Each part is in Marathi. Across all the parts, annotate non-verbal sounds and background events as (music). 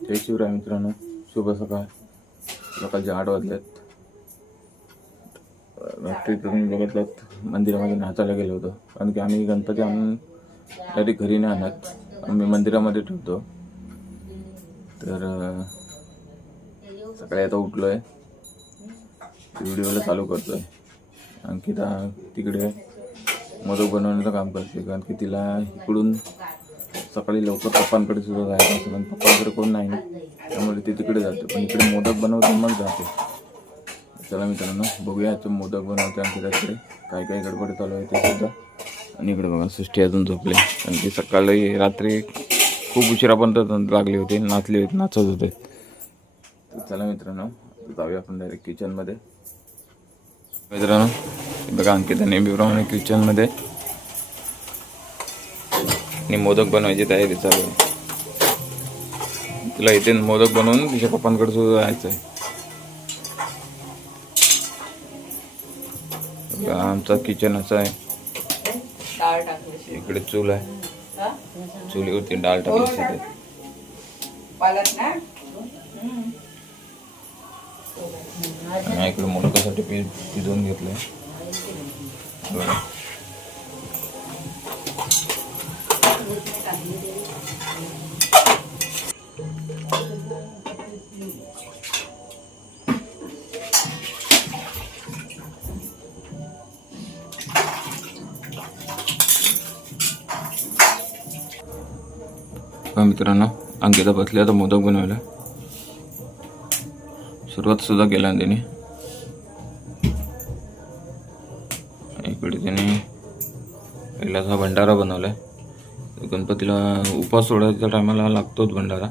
जय शिवराय मित्रांनो शुभ सकाळ. सकाळचे आठ वाजलेत. रात्री तुम्ही बघितलं मंदिरामध्ये नाचायला गेलो होतो. कारण की आम्ही गणपती आणून डायरेक्ट घरी नाही आणत. आम्ही मंदिरामध्ये ठेवतो. तर सकाळी आता उठलो आहे व्हिडिओला चालू करतो आहे अंकिता तिकडे मधू बनवण्याचं काम करते. कारण की तिला इकडून सकाळी लवकर पप्पांकडे सुद्धा जायचं असतं पण पप्पांकडे कोण नाही ना. त्यामुळे ते तिकडे जाते. पण इकडे मोदक बनवते मग जाते. चला मित्रांनो बघूया तो मोदक बनवते आणखी त्याकडे काय काय गडबड चालू आहे ते सुद्धा. आणि इकडे बघा सृष्टी अजून झोपले. कारण की सकाळी रात्री खूप उशिरापर्यंत लागले होते नाचले होते नाचत होते. तर चला मित्रांनो जाऊया आपण डायरेक्ट किचनमध्ये मित्रांनो बघा अंकिता नेहमीप्रमाणे किचनमध्ये आणि मोदक बनवायची तयारी चालू आहे. तिला इथे मोदक बनवून तिच्या पप्पांकडे सुद्धा जायचं आहे. आमचा किचन असा आहे. इकडे चूल आहे. हा? चुलीवरती डाळ टाकली इकडे मोदकासाठी पीठ भिजवून घेतलंय. मित्रांनो अंकिता बसली आता मोदक बनवायला. सुरुवात सुद्धा केला त्याने. इकडे त्याने पहिलाच भंडारा बनवलाय. गणपतीला उपास सोडायच्या टायमाला लागतोच भंडारा.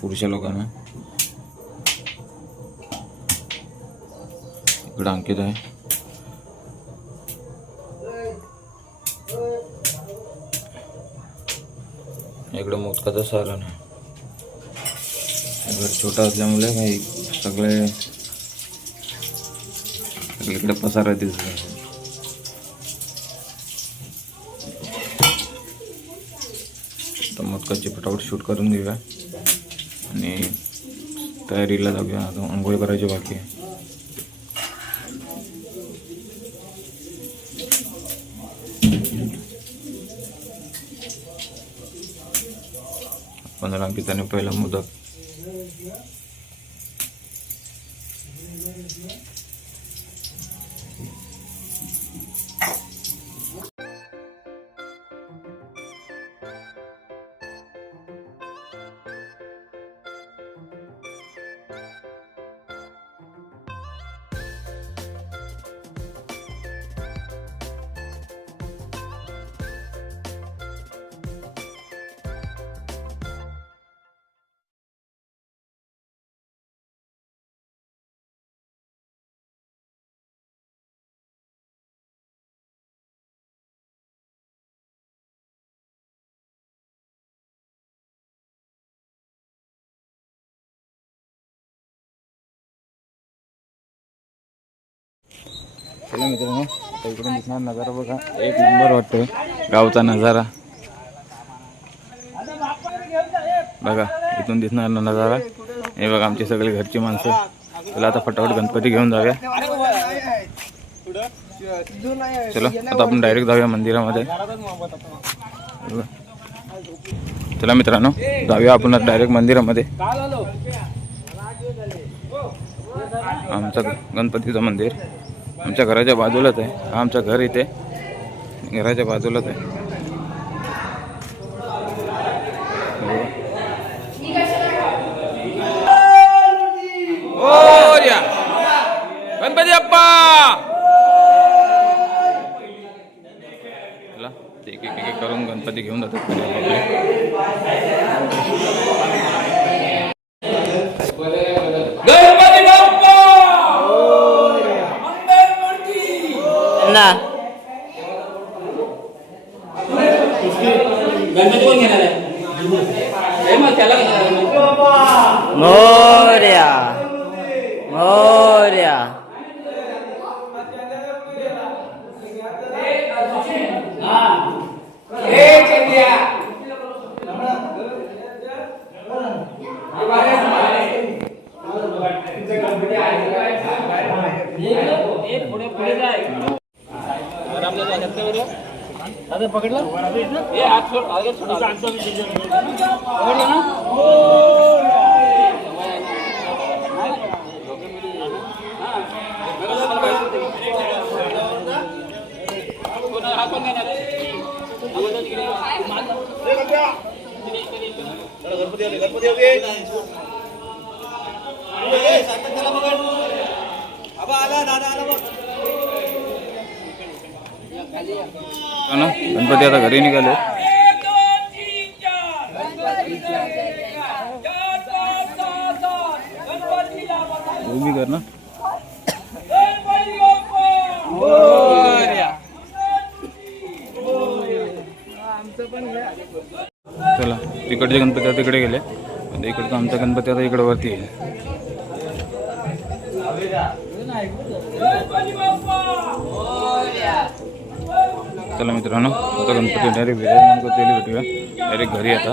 पुरुषा लोकांना. इकडं अंकित आहे. इकडं मोदकाचा सारण आहे. घर छोटा असल्यामुळे काही सगळे सगळीकडे पसारा दिसतो तर मोदकाची फटाफट शूट करून घेऊया आणि तयारीला जाऊया. आता आंघोळ करायची बाकी आहे. पंधरा पिताने पहिला मोदक. चला मित्रांनो आता दिसणार नजारा बघा. एक नंबर वाटतोय. गावचा नजारा. बघा इथून दिसणार ना नजारा. हे बघा आमची सगळी घरची माणसं. चला आता फटाफट गणपती घेऊन जाऊया. चला आता आपण डायरेक्ट जाऊया मंदिरामध्ये. चला मित्रांनो जाऊया आपण डायरेक्ट मंदिरामध्ये. आमचं गणपतीचं मंदिर. आमच्या घराच्या बाजूलाच आहे. हा आमचं घर इथे. घराच्या बाजूलाच आहे. गणपती अप्पा. एक एक करून गणपती घेऊन जातात. Glória. అదే పకడలా ఏ ఆక్సోడ్ అదే చూడండి పకడలా उभी कर ना. चला तिकडचे गणपती आता तिकडे गेले. आता इकडचा आमचा गणपती आता इकडे वरती आहे. चला मित्रांनो आता गणपती डायरेक्ट विराजमान करतेली भेटूया डायरेक्ट घरी आता.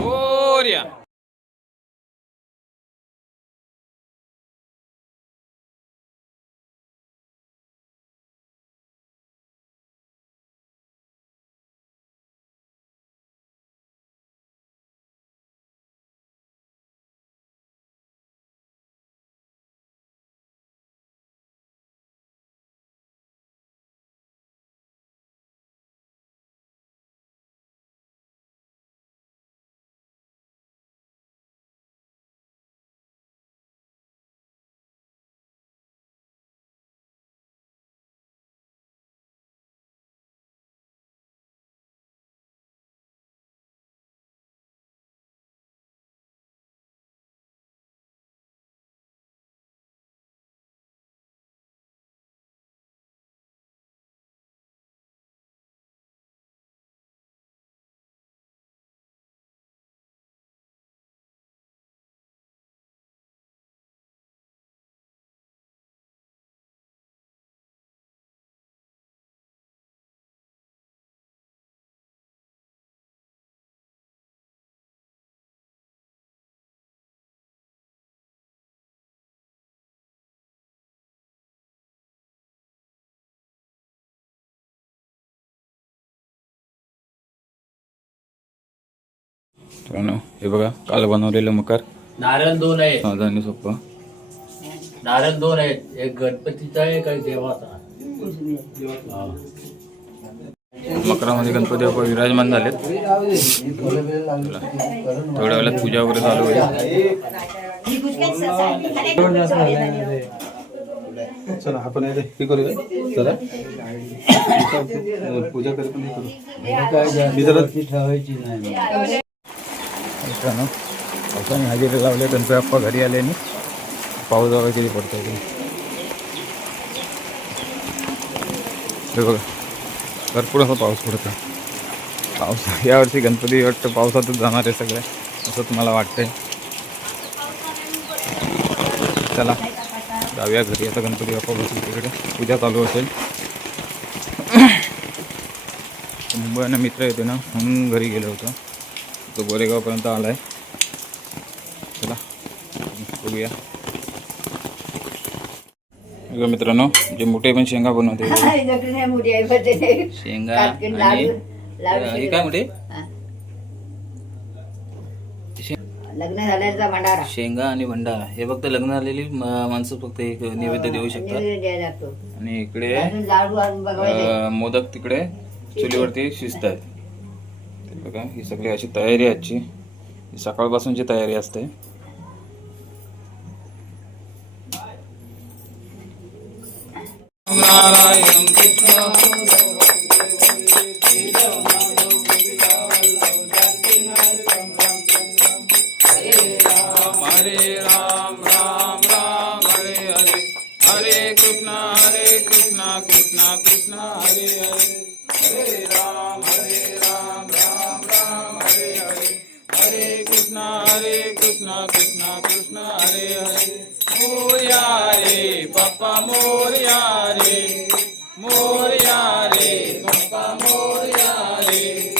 Glória! मित्रांनो हे बघा काल बनवलेलं मकर. नारळ दोन आहेत. साधा आणि सोपं. नारळ दोन आहेत. एक गणपतीचा आहे एक देवाचा. हा. मकरामध्ये गणपती बाप्पा विराजमान झालेत. चला. थोड्या वेळात पूजा वगैरे चालू होईल. चला आपण हे हे करूया. चला. पूजा करू पण हे करू. मी जरा मित्रांनो पावसाने हजेरी लावले गणपती आप्पा घरी आले आणि पाऊस वगैरे किती पडतोय ते. हे बघा भरपूर असा पाऊस पडतो पाऊस यावर्षी गणपती वाटतं पावसातच जाणार आहे सगळे असं तुम्हाला वाटतंय. चला जाऊया घरी आता गणपती बाप्पा बसून तिकडे. पूजा चालू असेल. (coughs) मुंबईनं मित्र येते ना म्हणून घरी गेलो होतो. तो गोरेगावपर्यंत आला आहे चला बघूया. बघा मित्रांनो जे मोठे पण शेंगा बनवते. शेंगा आणि हे काय मोठे? लग्न झाल्याचा भंडारा. शेंगा आणि भंडारा. हे फक्त लग्न झालेली माणसं फक्त एक नैवेद्य देऊ शकतात. आणि इकडे मोदक तिकडे चुलीवरती शिजत आहेत ते बघा ही सगळी अशी तयारी आजची. ही सकाळपासूनची तयारी असते. कृष्णा कृष्णा कृष्णा कृष्णा हरे हरे. हरे राम हरे. कृष्ण हरे कृष्ण कृष्ण कृष्ण हरे हरे मोरया रे पप्पा मोरया रे. मोरया रे पप्पा मोरया रे.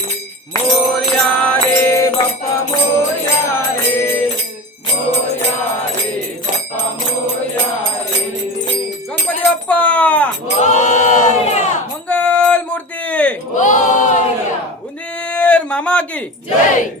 मोरया रे बाप्पा मोरया रे. मोरया रे बाप्पा मोरया रे. गणपती बाप्पा! मंगल मूर्ती उंदीर मामा की!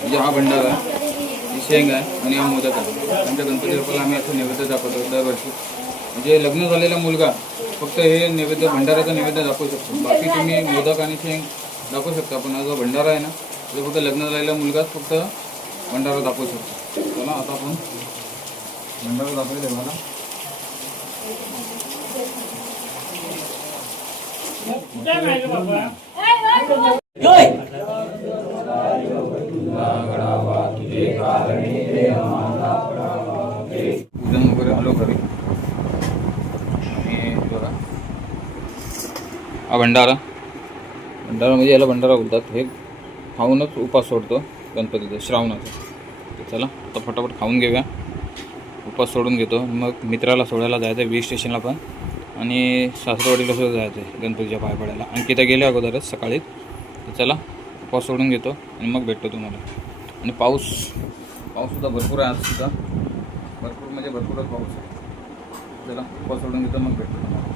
म्हणजे हा भंडारा ही शेंग आहे आणि हा मोदक आहे. आमच्या गणपती बाप्पाला आम्ही असं नैवेद्य दाखवतो दरवर्षी. म्हणजे लग्न झालेला मुलगा फक्त हे नैवेद्य भंडाऱ्याचा नैवेद्य दाखवू शकतो. बाकी तुम्ही मोदक आणि शेंग दाखवू शकता पण हा जो भंडारा आहे ना तो फक्त लग्न झालेला मुलगाच फक्त भंडारा दाखवू शकतो. चला आता आपण भंडारा दाखवले देवाला पूजन वगैरे आलो घरी आणि बघा हा भंडारा भंडारा. म्हणजे याला भंडारा. बोलतात हे खाऊनच उपास सोडतो गणपतीचा श्रावणाचा. चला आता फटाफट खाऊन घेऊया. उपास सोडून घेतो. मग मित्राला सोडायला जायचं आहे वी स्टेशनला पण. आणि सासरवाडीला सुद्धा जायचं आहे गणपतीच्या पाय पडायला आणि तिथं गेले अगोदरच सकाळीच तर चला उपवास सोडून घेतो आणि मग भेटतो तुम्हाला. आणि पाऊस पाऊससुद्धा भरपूर आहे आजसुद्धा भरपूर म्हणजे भरपूरच पाऊस आहे. चला उपवास सोडून घेतो मग भेटतो. तुम्हाला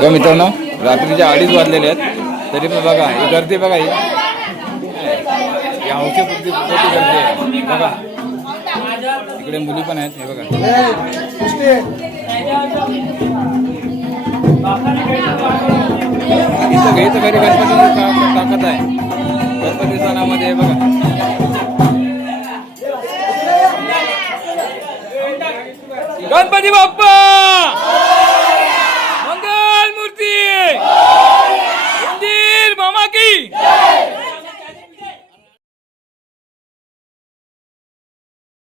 बघा मित्रांनो रात्रीच्या अडीच वाजलेले आहेत. तरी पण बघा ही गर्दी बघा ही. यावची बुद्धी गर्दी आहे. बघा. इकडे मुली पण आहेत हे बघा. सगळी घ्यायचं घरी गणपती ताकद आहे. गणपती सणामध्ये हे बघा. गणपती बाप्पा!